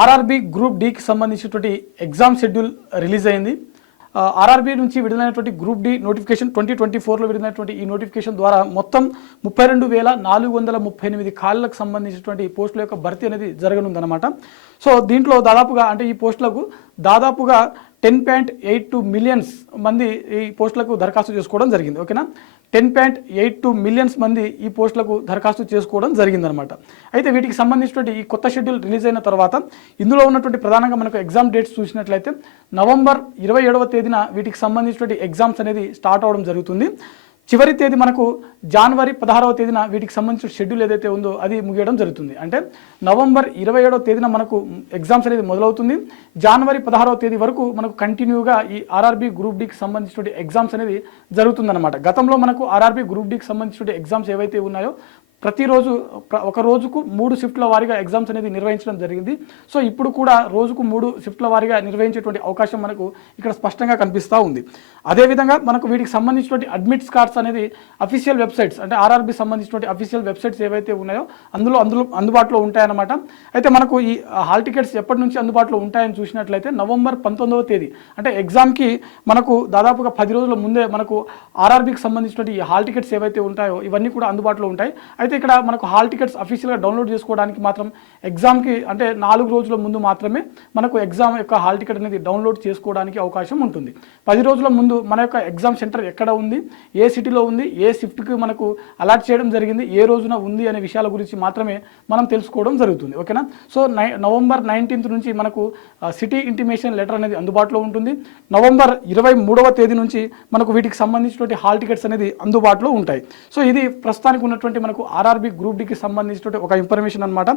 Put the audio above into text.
RRB group డికి సంబంధించినటువంటి exam schedule release అయింది. RRB నుంచి విడుదలైనటువంటి గ్రూప్ డి నోటిఫికేషన్ 2024లో విడుదలైనటువంటి ఈ నోటిఫికేషన్ ద్వారా మొత్తం 32,438 ఖాళీలకు సంబంధించినటువంటి పోస్టుల యొక్క భర్తీ అనేది జరగనుందన్నమాట. సో దీంట్లో దాదాపుగా అంటే ఈ పోస్టులకు దాదాపుగా 10.82 మిలియన్స్ మంది ఈ పోస్టులకు దరఖాస్తు చేసుకోవడం జరిగింది. ఓకేనా, 10.82 మిలియన్స్ మంది ఈ పోస్టులకు దరఖాస్తు చేసుకోవడం జరిగిందనమాట. అయితే వీటికి సంబంధించినటువంటి ఈ కొత్త షెడ్యూల్ రిలీజ్ అయిన తర్వాత ఇందులో ఉన్నటువంటి ప్రధానంగా మనకు ఎగ్జామ్ డేట్స్ చూసినట్లయితే నవంబర్ 27వ తేదీన వీటికి సంబంధించినటువంటి ఎగ్జామ్స్ అనేది స్టార్ట్ అవడం జరుగుతుంది. చివరి తేదీ మనకు జనవరి 16వ తేదీన వీటికి సంబంధించిన షెడ్యూల్ ఏదైతే ఉందో అది ముగియడం జరుగుతుంది. అంటే నవంబర్ 27వ తేదీన మనకు ఎగ్జామ్స్ అనేది మొదలవుతుంది. జనవరి 16వ తేదీ వరకు మనకు కంటిన్యూగా ఈ ఆర్ఆర్బీ గ్రూప్ డికి సంబంధించిన ఎగ్జామ్స్ అనేది జరుగుతుందన్నమాట. గతంలో మనకు ఆర్ఆర్బీ గ్రూప్ డికి సంబంధించిన ఎగ్జామ్స్ ఏవైతే ఉన్నాయో ప్రతిరోజు ఒక రోజుకు 3 షిఫ్ట్ల వారీగా ఎగ్జామ్స్ అనేది నిర్వహించడం జరిగింది. సో ఇప్పుడు కూడా రోజుకు 3 షిఫ్ట్ల వారీగా నిర్వహించేటువంటి అవకాశం మనకు ఇక్కడ స్పష్టంగా కనిపిస్తూ ఉంది. అదేవిధంగా మనకు వీటికి సంబంధించినటువంటి అడ్మిట్స్ కార్డ్స్ అనేది అఫీషియల్ వెబ్సైట్స్ అంటే ఆర్ఆర్బీ సంబంధించినటువంటి అఫీషియల్ వెబ్సైట్స్ ఏవైతే ఉన్నాయో అందులో అందుబాటులో ఉంటాయన్నమాట. అయితే మనకు ఈ హాల్ టికెట్స్ ఎప్పటి నుంచి అందుబాటులో ఉంటాయని చూసినట్లయితే నవంబర్ 19వ తేదీ అంటే ఎగ్జామ్కి మనకు దాదాపుగా 10 రోజుల ముందే మనకు ఆర్ఆర్బీకి సంబంధించినటువంటి ఈ హాల్ టికెట్స్ ఏవైతే ఉంటాయో ఇవన్నీ కూడా అందుబాటులో ఉంటాయి. అయితే ఇక్కడ మనకు హాల్ టికెట్స్ అఫీషియల్గా డౌన్లోడ్ చేసుకోవడానికి మాత్రం ఎగ్జామ్కి అంటే 4 రోజుల ముందు మాత్రమే మనకు ఎగ్జామ్ యొక్క హాల్ టికెట్ అనేది డౌన్లోడ్ చేసుకోవడానికి అవకాశం ఉంటుంది. 10 రోజుల ముందు మన యొక్క ఎగ్జామ్ సెంటర్ ఎక్కడ ఉంది, ఏ సిటీలో ఉంది, ఏ షిఫ్ట్కి మనకు అలాట్ చేయడం జరిగింది, ఏ రోజున ఉంది అనే విషయాల గురించి మాత్రమే మనం తెలుసుకోవడం జరుగుతుంది. ఓకేనా, సో నవంబర్ 19th నుంచి మనకు సిటీ ఇంటిమేషన్ లెటర్ అనేది అందుబాటులో ఉంటుంది. నవంబర్ 23వ తేదీ నుంచి మనకు వీటికి సంబంధించినటువంటి హాల్ టికెట్స్ అనేది అందుబాటులో ఉంటాయి. సో ఇది ప్రస్తుతానికి ఉన్నటువంటి మనకు ఆర్ఆర్బీ గ్రూప్ డికి సంబంధించినటువంటి ఒక ఇన్ఫర్మేషన్ అన్నమాట.